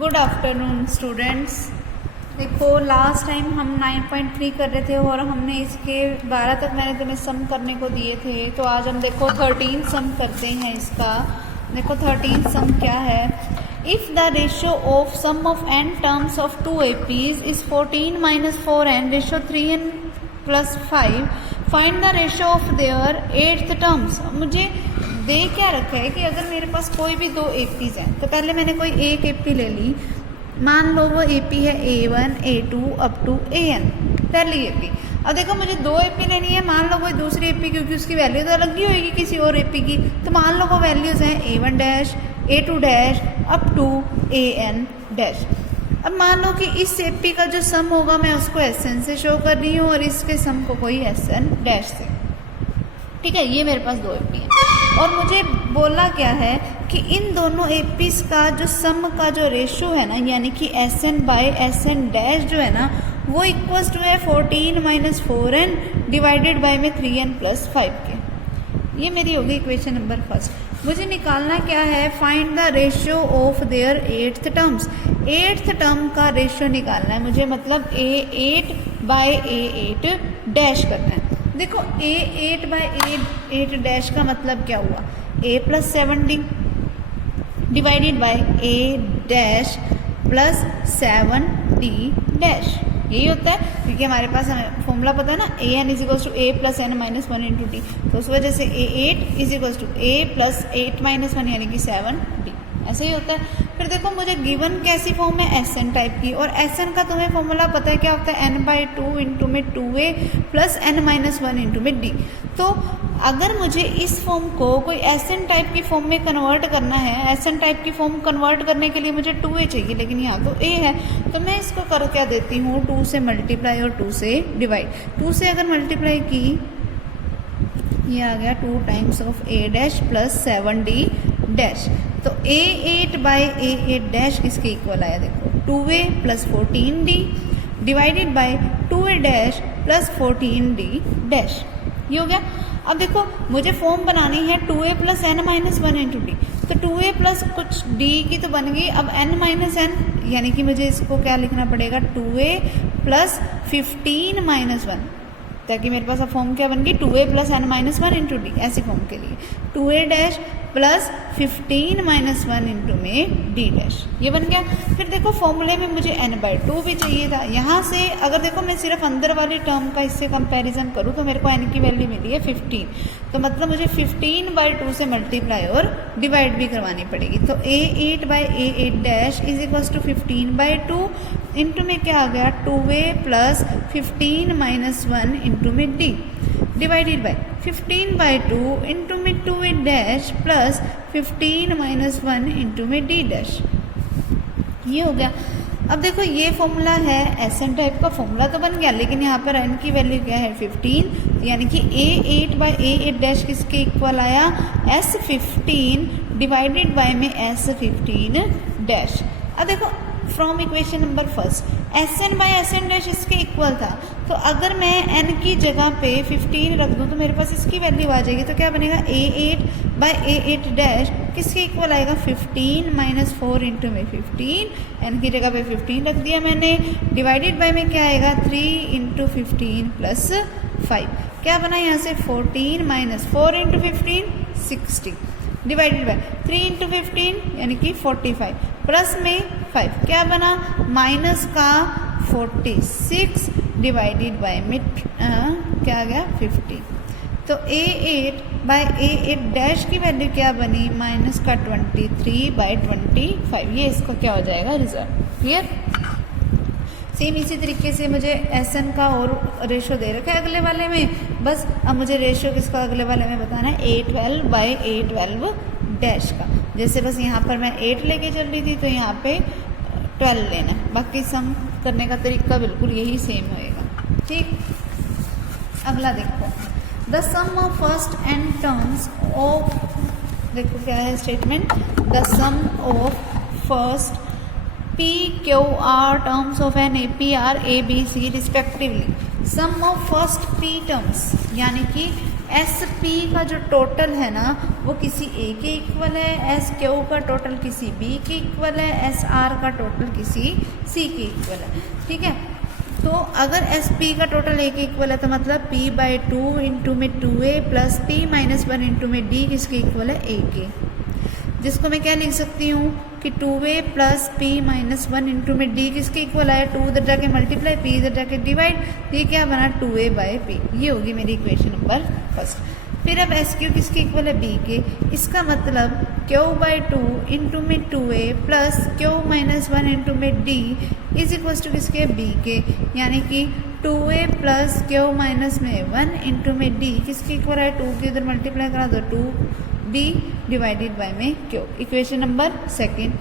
Good afternoon students. देखो last time हम 9.3 कर रहे थे और हमने इसके 12 तक मैंने तुम्हें सम करने को दिए थे। तो आज हम देखो 13 सम करते हैं इसका। देखो 13 सम क्या है। If the ratio of sum of n terms of 2 APs is 14 - 4n ratio 3n + 5 find the ratio of their 8th terms. मुझे दे क्या रखा है कि अगर मेरे पास कोई भी 2 APs हैं तो पहले मैंने कोई एक AP ले ली। मान लो वो AP है A1 A2 up to AN, पहली AP। अब देखो मुझे 2 AP लेनी है। मान लो कोई दूसरी AP, क्योंकि उसकी वैल्यू तो अलग ही होगी किसी और AP की। तो मान लो वो वैल्यूज़ हैं A1 dash A2 dash up to AN dash. अब मान लो कि इस AP का जो सम होगा मैं उसको SN से शो कर रही हूँ और इसके सम को कोई SN डैश से। ठीक है, ये मेरे पास 2 AP हैं और मुझे बोला क्या है कि इन दोनों APs का जो सम का जो रेशो है ना, यानी कि SN बाय SN डैश जो है ना, वो इक्वल्स टू है 14 - 4n डिवाइडेड बाय में 3n + 5 के। ये मेरी होगी इक्वेशन नंबर फर्स्ट। मुझे निकालना क्या है, find the ratio of their 8th terms. 8th term का रेशियो निकालना है मुझे, मतलब A8 बाय A8 डैश करना है। देखो A8 बाय A8 डैश का मतलब क्या हुआ, A + 7D divided by A dash + 7D dash. यही होता है, क्योंकि हमारे पास हमें फॉर्मूला पता है ना, AN = A + n - 1 × D। तो उस वजह से A8 = A + 8 - 1 यानी कि 7D। ऐसे ही होता है। फिर देखो मुझे गिवन कैसी फॉर्म है, SN टाइप की, और SN का तुम्हें फॉर्मूला पता है क्या होता है, n/2 × में 2a + n - 1 × में d। तो अगर मुझे इस फॉर्म को कोई SN टाइप की फॉर्म में कन्वर्ट करना है, SN टाइप की फॉर्म कन्वर्ट करने के लिए मुझे 2a चाहिए, लेकिन यहाँ तो a है। तो मैं इसको कर क्या देती हूँ, 2 से मल्टीप्लाई और 2 से डिवाइड। 2 से अगर मल्टीप्लाई की, ये आ गया 2 times of A dash + 7D dash. तो A8 बाय A8 डैश किसके इक्वल आया, देखो 2a + 14D divided by 2a dash + 14D dash. ये हो गया। अब देखो मुझे फॉर्म बनानी है 2a + n - 1 × d। तो 2a प्लस कुछ d की तो बन गई, अब n - n यानी कि मुझे इसको क्या लिखना पड़ेगा, 2a + 15 - 1, ताकि मेरे पास अब फॉर्म क्या बन गई, 2a + n - 1 × d। ऐसी फॉर्म के लिए 2a डैश + 15 - 1 × में d डैश, ये बन गया। फिर देखो फॉर्मूले में मुझे n/2 भी चाहिए था। यहाँ से अगर देखो मैं सिर्फ अंदर वाली टर्म का इससे कंपैरिजन करूँ तो मेरे को n की वैल्यू मिली है 15। तो मतलब मुझे 15/2 से मल्टीप्लाई और डिवाइड भी करवानी पड़ेगी। तो A8 bye A8 dash = 15/2 into में क्या आ गया, 2a + 15 - 1 × में d डिवाइडेड बाय 15/2 इंटू में 2a डैश + 15 - 1 × में d डैश। ये हो गया। अब देखो ये फॉर्मूला है SN टाइप का, फॉर्मूला तो बन गया, लेकिन यहाँ पर n की वैल्यू क्या है, 15। यानी कि A8 बाय A8 डैश किसके इक्वल आया, S15 डिवाइडेड बाय में S15 डैश। अब देखो from equation number first SN by SN dash इसके इक्वल था। तो अगर मैं n की जगह पे 15 रख दूँ तो मेरे पास इसकी वैल्यू आ जाएगी। तो क्या बनेगा, A8 बाय A8 डैश किसके इक्वल आएगा, 15 - 4 × में 15, n की जगह पे 15 रख दिया मैंने, डिवाइडेड बाय में क्या आएगा, 3 × 15 + 5। क्या बना यहाँ से, 14 - 4 × 15 60 डिवाइडेड बाय 3 × 15 यानी कि 45 प्लस में 5 क्या बना, माइनस का 46 डिवाइडेड बाय में क्या आ गया, 50। तो A8 बाय A8 डैश की वैल्यू क्या बनी, माइनस का 23/25। ये इसको क्या हो जाएगा, रिजल्ट। क्लियर। सेम इसी तरीके से मुझे SN का और रेशो दे रखा है अगले वाले में। बस अब मुझे रेशो किसका अगले वाले में बताना है, A12 बाय A12 डैश का। जैसे बस यहाँ पर मैं 8 लेके चल रही थी तो यहाँ पे 12 लेना है। बाकी सम करने का तरीका बिल्कुल यही सेम होएगा। ठीक, अगला देखो, the sum of first n terms of, देखो क्या है statement, the sum of first PQR terms of an AP are ABC respectively. Sum of first P terms यानी कि SP का जो टोटल है ना वो किसी ए के इक्वल है, एस क्यू का टोटल किसी बी के इक्वल है, एस आर का टोटल किसी सी के इक्वल है। ठीक है, तो अगर एस पी का टोटल ए के इक्वल है तो मतलब p बाई 2 इंटू में 2a plus p minus 1 into में d किसके इक्वल है, a के। जिसको मैं क्या लिख सकती हूँ कि 2a plus p minus 1 into में d किसके इक्वल आया, 2 इधर जाके मल्टीप्लाई, p इधर जाके डिवाइड, ये क्या बना 2a बाई p। ये होगी मेरी इक्वेशन नंबर फर्स्ट। फिर अब एस क्यू किसके इक्वल है, b के। इसका मतलब q बाई 2 इंटू में 2a plus q minus 1 into में d इज इक्वल टू किसके, b के। यानी कि 2a प्लस q माइनस में 1 इंटू में d किसके इक्वल है, 2 के इधर मल्टीप्लाई करा दो 2d डिवाइडेड बाय में q। Equation number second.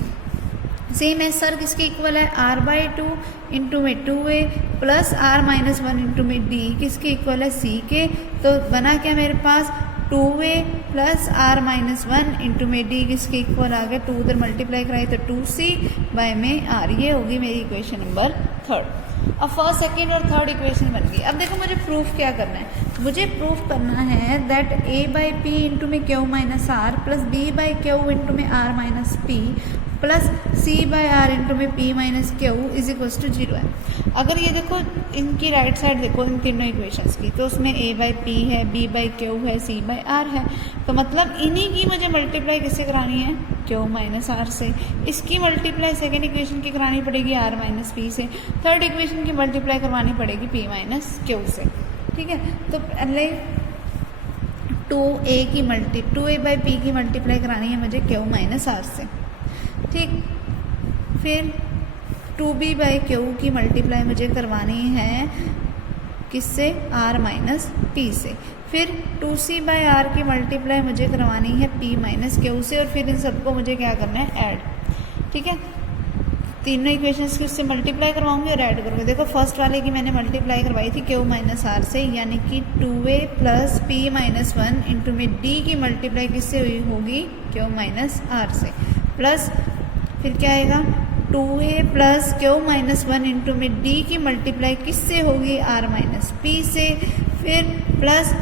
Same है सर किसके इक्वल है, r बाई 2 इंटू में 2a plus r minus 1 into में d किसके इक्वल है, c के। तो बना क्या मेरे पास 2a plus r minus 1 into में d किसके इक्वल आ गया, 2 उधर मल्टीप्लाई कराई तो 2c बाय में r। ये होगी मेरी इक्वेशन नंबर थर्ड। अब फर्स्ट सेकेंड और थर्ड इक्वेशन बन गई। अब देखो मुझे प्रूफ क्या करना है, मुझे प्रूफ करना है that a by p into में q minus r plus b by q into में r minus p plus c by r into में p minus q is equals to 0 है। अगर ये देखो इनकी राइट साइड देखो इन तीनों इक्वेशंस की, तो उसमें a बाई पी है, b बाई क्यू है, c बाई आर है। तो मतलब इन्हीं की मुझे मल्टीप्लाई किससे करानी है, q माइनस आर से। इसकी मल्टीप्लाई सेकेंड इक्वेशन की करानी पड़ेगी r माइनस पी से। थर्ड इक्वेशन की मल्टीप्लाई करवानी पड़ेगी p माइनस क्यू से। ठीक है, तो पहले 2a बाई पी की मल्टीप्लाई करानी है मुझे q माइनस आर से। ठीक, फिर 2b बाई क्यू की मल्टीप्लाई मुझे करवानी है किससे, r माइनस पी से। फिर 2c बाई आर की मल्टीप्लाई मुझे करवानी है p माइनस क्यू से। और फिर इन सबको मुझे क्या करना है, ऐड। ठीक है, तीनों इक्वेशंस की उससे मल्टीप्लाई करवाऊंगी और ऐड करूँगी। देखो फर्स्ट वाले की मैंने मल्टीप्लाई करवाई थी q माइनस आर से, यानी कि 2a plus p minus 1 into में d की मल्टीप्लाई किससे हुई होगी, q माइनस आर से। प्लस फिर क्या आएगा, 2a plus q minus 1 into में d की मल्टीप्लाई किससे होगी, r माइनस p से। फिर plus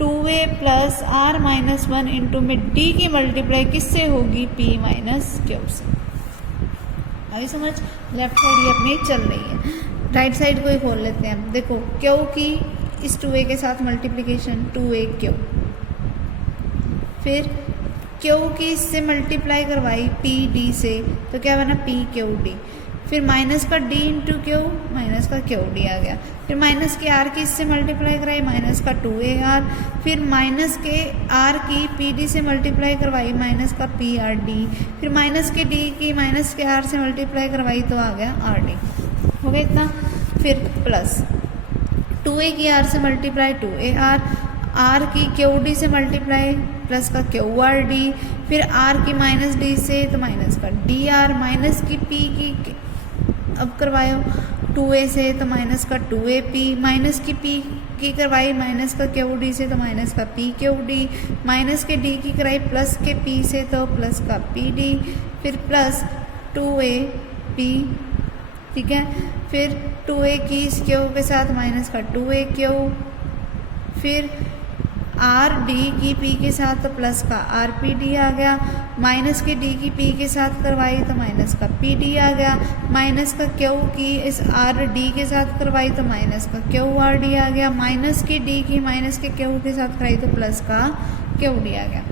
2a plus r minus 1 into में d की मल्टीप्लाई किससे होगी, p माइनस q से। अभी समझ, लेफ्ट साइड ये अपनी चल रही है, राइट साइड को ही खोल लेते हैं। देखो q की इस 2a के साथ मल्टीप्लिकेशन 2aq, फिर q की इससे मल्टीप्लाई करवाई p d से, तो क्या बना p q d। फिर माइनस का d इंटू क्यू, माइनस का q d आ गया। फिर माइनस के r की इससे मल्टीप्लाई कराई, माइनस का 2ar। फिर माइनस के r की p d से मल्टीप्लाई करवाई, माइनस का p r d। फिर माइनस के d की माइनस के r से मल्टीप्लाई करवाई तो आ गया r d। हो गया इतना। फिर प्लस 2a की r से मल्टीप्लाई 2ar, r की क्यू डी से मल्टीप्लाई प्लस का क्यू आर डी। फिर r की माइनस डी से तो माइनस का डी आर, माइनस की p की अब करवाओ 2a से तो माइनस का 2ap, माइनस की p की करवाई माइनस का क्यू डी से तो माइनस का p क्यू डी, माइनस के d की कराई प्लस के p से तो प्लस का p d। फिर प्लस 2ap, ठीक है। फिर 2a की इस क्यू के साथ माइनस का 2aq। फिर आर डी की पी के साथ तो प्लस का आर पी डी आ गया, माइनस के डी की पी के साथ करवाई तो माइनस का पी डी आ गया, माइनस का क्यू की इस आर डी के साथ करवाई तो माइनस का क्यू आर डी आ गया, माइनस की डी की माइनस के क्यू के साथ कराई तो प्लस का क्यू डी आ गया।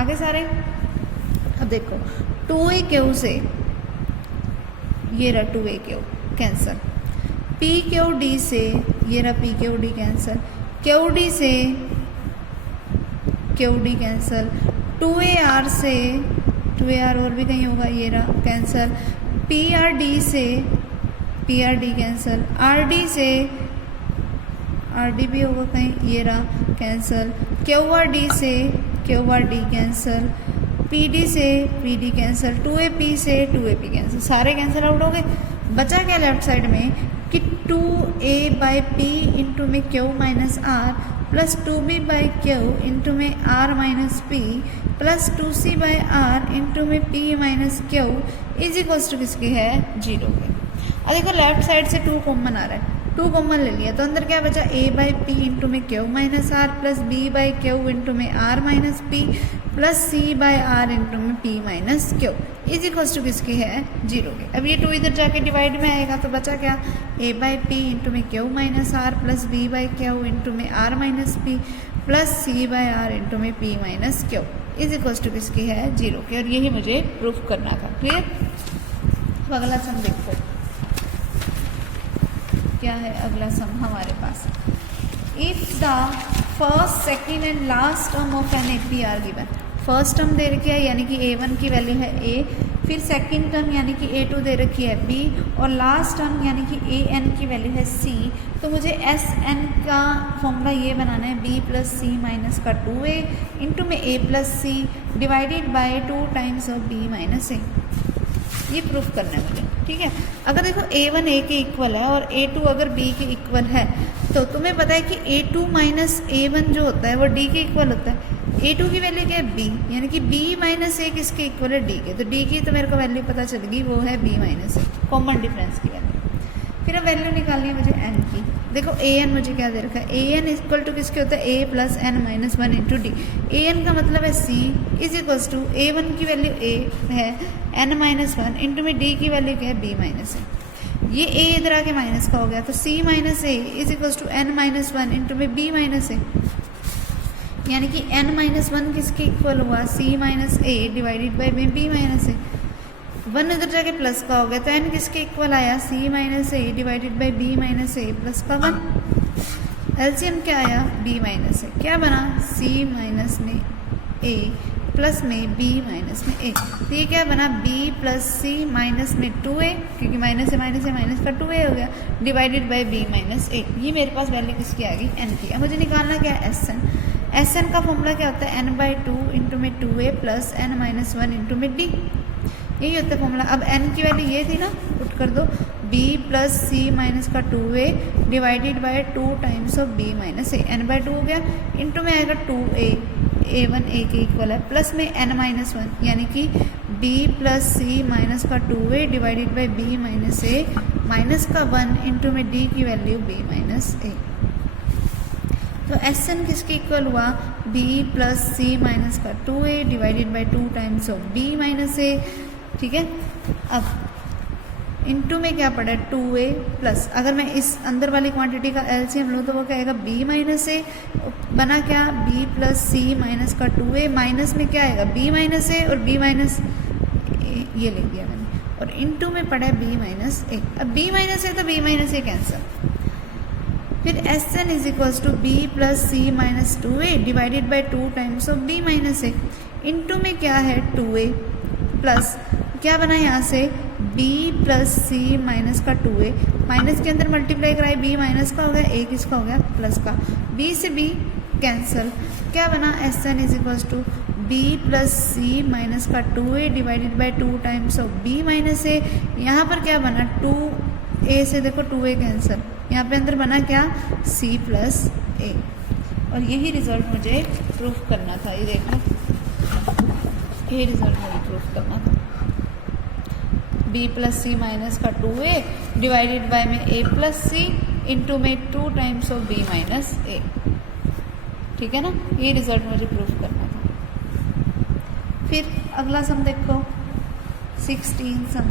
आगे सारे अब देखो 2aq से ये रहा 2aq cancer, P Q D से ये रहा P Q D cancer, Q D से क्यू डी कैंसल, 2ar से 2ar और भी कहीं होगा ये रहा कैंसल, पी आर डी से P R D cancel, R D से आर डी भी होगा कहीं ये रहा कैंसल, क्यू आर डी से Q R D cancel, P D से पी डी कैंसल, 2ap से 2ap कैंसल, सारे कैंसिल आउट हो गए। बचा क्या लेफ्ट साइड में कि 2a बाई पी इंटू में q minus r plus 2b by q into में r minus p plus 2c by r into में p minus q is equals to किसकी है 0 के। अब देखो लेफ्ट साइड से 2 कॉमन आ रहा है, 2 कॉमन ले लिया तो अंदर क्या बचा a बाई पी इंटू में q minus r plus b by q into में r minus p plus c by r into में p minus q is equals to किसकी है 0 के। अब ये 2 इधर जाके डिवाइड में आएगा तो बचा क्या a बाई पी इंटू में q minus r plus b by q into में r minus p plus c by r into में p minus q is equals to किसकी है 0 के। और यही मुझे प्रूफ करना था। क्लियर। तो अगला सम देखो क्या है। अगला सम हमारे पास if the first second and last term of an AP are given. First term दे रखी है यानी कि a1 की वैल्यू है a, फिर सेकेंड टर्म यानी कि a2 दे रखी है b और लास्ट टर्म यानी कि an की वैल्यू है c। तो मुझे sn का फॉर्मूला ये बनाना है b प्लस सी माइनस का 2a इंटू में a plus c divided by 2 times of b minus a। ये प्रूफ करना है मुझे। ठीक है। अगर देखो a1 a के इक्वल है और a2 अगर b के इक्वल है तो तुम्हें पता है कि a2 माइनस a1 जो होता है वो d के इक्वल होता है। a2 की वैल्यू क्या है b यानी कि b माइनस a किसके इक्वल है d के। तो d की तो मेरे को वैल्यू पता चल गई वो है b minus a common difference की वैल्यू। फिर अब वैल्यू निकालनी है मुझे n की। देखो an मुझे क्या दे रखा है an इक्वल टू किसके होता है a plus n minus 1 into D. an का मतलब है c is equals to a1 की वैल्यू a है n माइनस 1 इंटू में d की वैल्यू क्या है b माइनस a। ये a इधर आके माइनस का हो गया तो c minus a is equals to n minus 1 into में b माइनस a यानी कि n माइनस 1 किसके इक्वल हुआ c minus a divided by में b माइनस a। 1 उधर जाके प्लस का हो गया तो n किसके इक्वल आया c minus a divided by b minus a plus का 1। एलसीएम क्या आया b माइनस a क्या बना c माइनस में a प्लस में b माइनस में a। तो ये क्या बना b प्लस सी माइनस में 2a क्योंकि माइनस से माइनस का 2a हो गया divided by b minus a। ये मेरे पास वैल्यू किसकी आ गई n की। अब मुझे निकालना क्या है एस एन का फॉर्मूला क्या होता है n बाई 2 इंटू में 2a plus n minus 1 into में d। यही होता है फॉर्मूला। अब n की वैल्यू ये थी ना पुट कर दो b प्लस सी माइनस का 2a divided by 2 times of b minus a। n by 2 हो गया इंटू में आएगा 2a a1 a के इक्वल है प्लस में n माइनस 1 यानी कि b प्लस सी माइनस का 2a divided by b minus a minus का 1 इंटू में d की वैल्यू b माइनस a। तो एस एन किसके इक्वल हुआ b प्लस सी माइनस का 2a divided by 2 times of b minus a। ठीक है। अब इनटू में क्या पड़ा 2a प्लस अगर मैं इस अंदर वाली क्वांटिटी का एलसीएम लूँ तो वो क्या आएगा b माइनस a बना क्या b प्लस सी माइनस का 2a माइनस में क्या आएगा b माइनस a और b माइनस ये ले लिया मैंने और इनटू में पड़ा है b माइनस a। अब b माइनस a तो b माइनस a कैंसिल। फिर s n is equals to b plus c minus 2a divided by 2 times of b minus a into में क्या है 2a प्लस क्या बना यहाँ से b प्लस सी माइनस का 2a माइनस के अंदर मल्टीप्लाई कराए b माइनस का हो गया a किसका हो गया प्लस का b से b कैंसिल। क्या बना s n is equals to b plus c minus का 2a divided by 2 times of b minus a। यहाँ पर क्या बना 2a से देखो 2a कैंसिल यहाँ पे अंदर बना क्या c प्लस a। और यही रिजल्ट मुझे प्रूफ करना था। ये देखो ये रिजल्ट मुझे प्रूफ करना था b प्लस सी माइनस का 2a डिवाइडेड बाय में a प्लस सी इंटू में 2 times of b minus a। ठीक है ना। ये रिजल्ट मुझे प्रूफ करना था। फिर अगला सम देखो 16 sum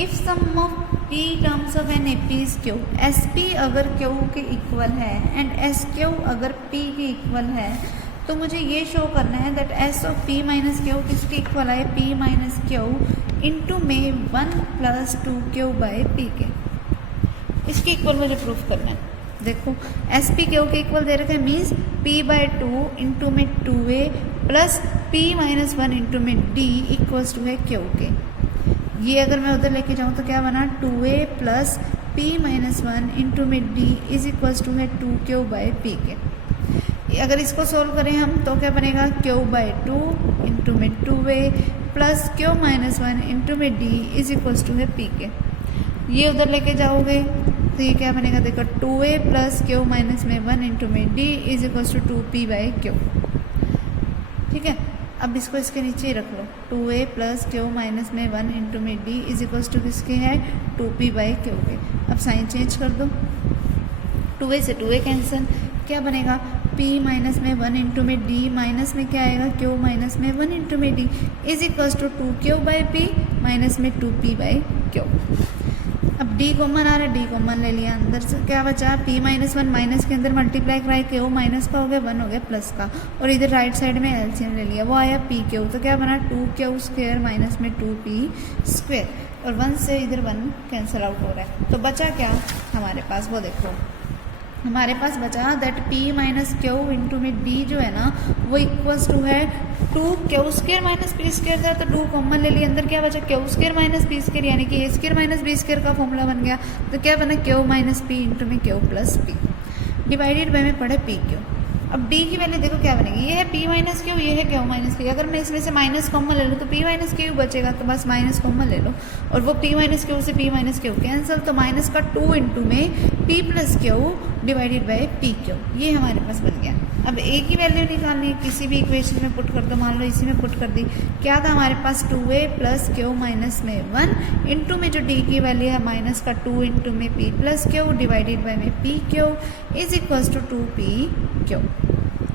if sum of p terms of an AP is q SP अगर q के इक्वल है एंड SQ अगर p के इक्वल है तो मुझे ये शो करना है that S of p minus q किसके इक्वल है p माइनस क्यू इंटू में 1 प्लस 2q बाई p के। इसके इक्वल मुझे प्रूफ करना है। देखो SP क्यू के इक्वल दे रखा है मीन्स p बाई 2 इंटू में 2a plus p minus 1 into में d इक्वल्स टू है q के। ये अगर मैं उधर लेके जाऊँ तो क्या बना 2a plus p minus 1 into में d इज इक्वल्स टू है 2q बाई p के। अगर इसको सोल्व करें हम तो क्या बनेगा q बाई 2 इंटू में 2a plus q minus 1 into में d इज इक्वल्स टू है p के। ये उधर लेके जाओगे तो ये क्या बनेगा देखो 2a प्लस q माइनस में 1 इंटू में d is equals to 2p by q। ठीक है। अब इसको इसके नीचे ही रख लो, 2a प्लस क्यू माइनस में 1 इंटू में डी इज इक्वल्स टू किसके है 2p बाई क्यू के। अब साइन चेंज कर दो, 2a से 2a कैंसिल, क्या बनेगा p माइनस में 1 इंटू में d माइनस में क्या आएगा q माइनस में 1 इंटू में d is equals to 2q by p minus में 2p बाई q। अब d कॉमन आ रहा है, d कॉमन ले लिया, अंदर से क्या बचा p माइनस 1 माइनस के अंदर मल्टीप्लाई कराए q माइनस का हो गया 1 हो गया प्लस का, और इधर राइट साइड में एलसीएम ले लिया, वो आया pq, तो क्या बना 2q स्क्वायर माइनस में 2p स्क्वायर, और 1 से इधर 1 कैंसिल आउट हो रहा है, तो बचा क्या हमारे पास, वो देखो हमारे पास बचा that p minus q into में d जो है ना वो इक्वल्स टू है 2q square minus p square था, तो 2 कॉमन ले लिया, अंदर क्या बचा q square minus p square, यानी कि a square minus b square का फॉर्मूला बन गया, तो क्या बना q माइनस p इंटू में q plus p divided by में पड़े p q। अब d की वैल्यू देखो क्या बनेगी, ये है p माइनस क्यू, ये है q माइनस p, अगर मैं इसमें से माइनस कॉमन ले लूँ तो p माइनस क्यू बचेगा, तो बस माइनस कॉमन ले लो, और वो p माइनस क्यू से p माइनस क्यू कैंसिल, तो माइनस का 2 इंटू में p plus q divided by P Q, ये हमारे पास बन गया। अब a की वैल्यू निकालनी है, किसी भी इक्वेशन में पुट कर दो, मान लो इसी में पुट कर दी, क्या था हमारे पास 2a प्लस क्यू माइनस में 1 इंटू में जो d की वैल्यू है माइनस का 2 इंटू में p plus q divided by में p q is equals to 2p q,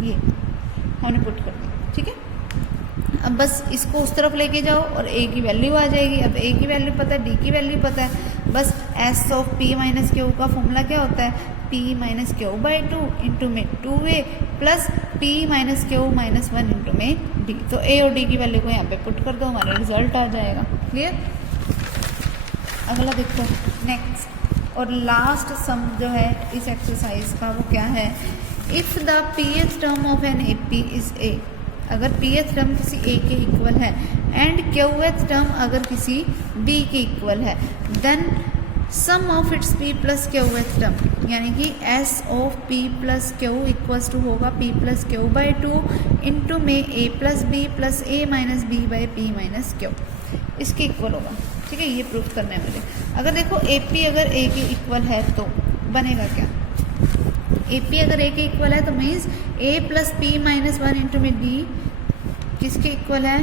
ये हमने पुट कर दी, ठीक है। अब बस इसको उस तरफ लेके जाओ और a की वैल्यू आ जाएगी। अब a की वैल्यू पता है, d की वैल्यू पता है, बस s of p minus Q का फॉर्मूला क्या होता है p minus Q by 2 into में 2a plus p minus Q minus 1 into में d, तो a और d की वैल्यू को यहाँ पे पुट कर दो, हमारा रिजल्ट आ जाएगा। क्लियर। अगला देखो नेक्स्ट और लास्ट सम जो है इस एक्सरसाइज का वो क्या है, if the pth term of an AP is a, अगर pth टर्म किसी a के इक्वल है एंड qth टर्म अगर किसी b के इक्वल है, then sum of its p plus qth term, यानी कि s of p plus q equals to होगा p plus q by 2 into में a plus b plus a minus b by p minus q, इसके equal होगा। ठीक है, ये proof करना है मुझे। अगर देखो AP अगर a के इक्वल है तो बनेगा क्या, AP अगर a के इक्वल है तो means a plus p minus 1 into में d किसके इक्वल है।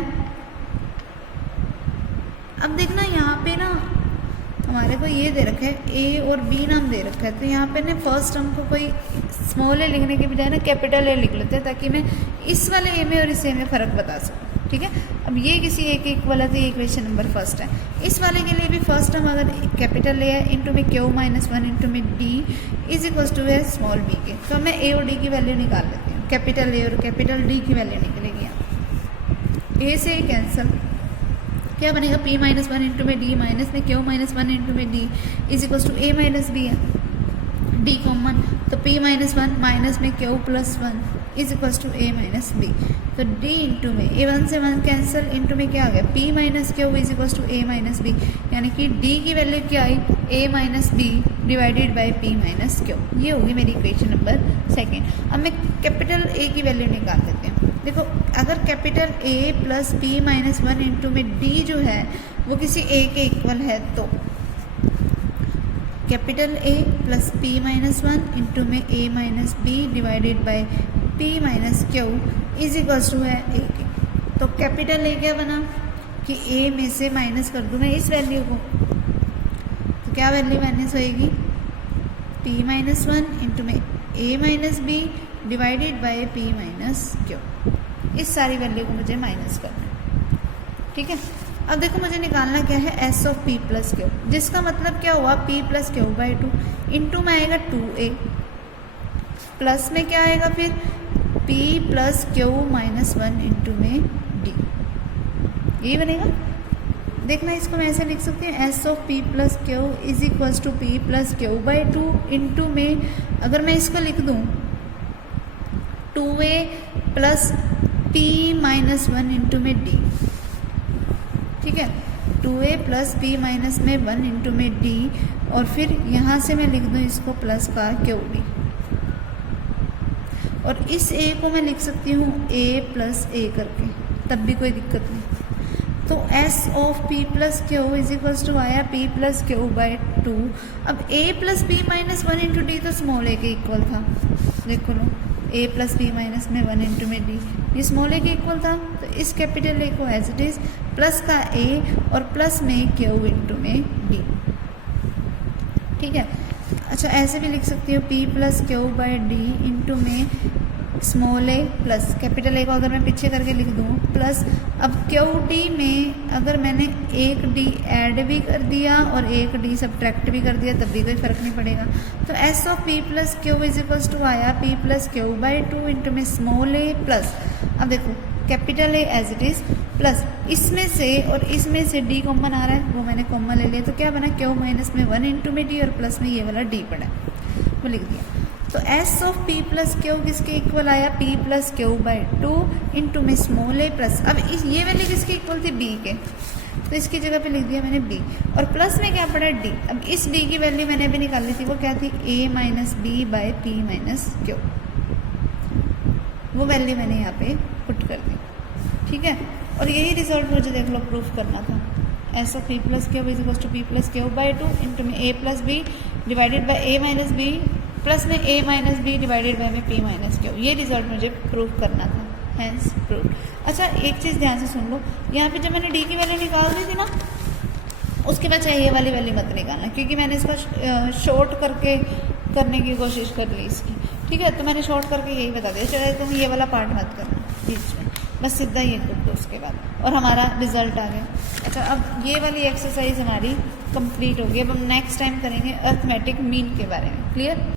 अब देखना यहाँ पे ना हमारे को ये दे रखा है a और b नाम दे रखा है, तो यहाँ पे ना फर्स्ट टर्म को कोई स्मॉल a लिखने के बजाय ना कैपिटल A लिख लेते हैं, ताकि मैं इस वाले a में और इस a में फ़र्क बता सकूँ। ठीक है, अब ये किसी a के इक्वल है तो ये इक्वेशन नंबर फर्स्ट है। इस वाले के लिए भी फर्स्ट टर्म अगर कैपिटल A है इंटू में q माइनस 1 इंटू में d इज इक्वल्स टू है स्मॉल b के, तो मैं a और d की वैल्यू निकाल लेती हूँ। कैपिटल A और कैपिटल d की वैल्यू निकलेगी यहाँ, a से कैंसिल, क्या बनेगा p माइनस 1 इंटू में d माइनस में q माइनस 1 इंटू में d is equals to a minus b है, d कॉमन, तो p माइनस 1 माइनस में q plus 1 is equals to a minus b, तो d इंटू में a 1 से 1 cancel into में क्या आ गया p minus q is equals to a minus b, यानी कि d की वैल्यू क्या आई a minus b divided by p minus q, ये होगी मेरी इक्वेशन नंबर सेकेंड। अब मैं कैपिटल A की वैल्यू निकाल देते हैं। देखो अगर capital A plus p minus 1 into में d जो है वो किसी a के इक्वल है तो capital A plus p minus 1 into में a minus b divided by p minus q is equals to है a के, तो कैपिटल A क्या बना कि a में से माइनस कर दूँ मैं इस वैल्यू को, तो क्या वैल्यू माइनस होएगी p माइनस 1 इंटू में a minus b divided by p minus q, इस सारी वैल्यू को मुझे माइनस करना है। ठीक है, अब देखो मुझे निकालना क्या है s of p plus Q, जिसका मतलब क्या हुआ p plus q by 2 into में आएगा 2a प्लस में क्या आएगा फिर p plus Q minus 1 into में d, यही बनेगा। देखना इसको मैं ऐसे लिख सकती हूँ s of p plus q is equals to p plus q by 2 into में अगर मैं इसको लिख दूँ 2a plus p minus 1 into में d, ठीक है, 2a प्लस p माइनस में 1 इंटू में d, और फिर यहाँ से मैं लिख दूँ इसको प्लस का qd, और इस a को मैं लिख सकती हूँ a प्लस a करके, तब भी कोई दिक्कत नहीं। तो s of p plus q is equals to आया p प्लस क्यू बाई 2। अब a plus p minus 1 into d तो स्मॉल a के इक्वल था, देखो लो ए प्लस बी माइनस में 1 इंटू में डी, ये स्मॉल ए के इक्वल था, तो इस कैपिटल ए को एज इट इज़ प्लस का ए और प्लस में क्यू इंटू में डी। ठीक है, अच्छा ऐसे भी लिख सकती हो p plus q by d into में small a plus capital A को अगर मैं पीछे करके लिख दूँ प्लस, अब क्यू डी में अगर मैंने एक डी ऐड भी कर दिया और एक डी सब्ट्रैक्ट भी कर दिया तब भी कोई फ़र्क नहीं पड़ेगा। तो S of p plus q is equals to आया p plus q by 2 into में स्मॉल ए प्लस, अब देखो capital A as it is plus इसमें से और इसमें से डी कॉमन आ रहा है, वो मैंने कॉमन ले लिया, तो क्या बना क्यू माइनस में 1 इंटू में डी और प्लस में ये वाला डी पड़ा वो लिख दिया। तो S of p plus Q किसके इक्वल आया p plus q by 2 into में स्मॉल ए प्लस, अब इस ये वैल्यू किसकी इक्वल थी बी के, तो इसकी जगह पे लिख दिया मैंने बी और प्लस में क्या पड़ा डी। अब इस डी की वैल्यू मैंने अभी निकाली थी, वो क्या थी a minus b by p minus q, वो वैल्यू मैंने यहाँ पे पुट कर दी। ठीक है, और यही रिजल्ट मुझे देख लो प्रूफ करना था, S of p plus q is equal to p plus q by 2 into में a plus b divided by a minus b plus में a minus b divided by में पी माइनस क्यू, ये result मुझे proof करना था, hence proof. अच्छा एक चीज़ ध्यान से सुन लो, यहाँ पे जब मैंने डी की वैल्यू निकाल दी थी ना, उसके बाद चाहिए ये वाली वैल्यू मत निकालना, क्योंकि मैंने इसका शॉर्ट करके करने की कोशिश कर ली इसकी। ठीक है, तो मैंने शॉर्ट करके यही बता दिया, चलो तुम ये वाला पार्ट मत करना बीच में, बस सीधा ये कर दो उसके बाद, और हमारा रिजल्ट आ गया। अच्छा अब ये वाली एक्सरसाइज हमारी कंप्लीट होगी। अब हम नेक्स्ट टाइम करेंगे अर्थमेटिक मीन के बारे में। क्लियर?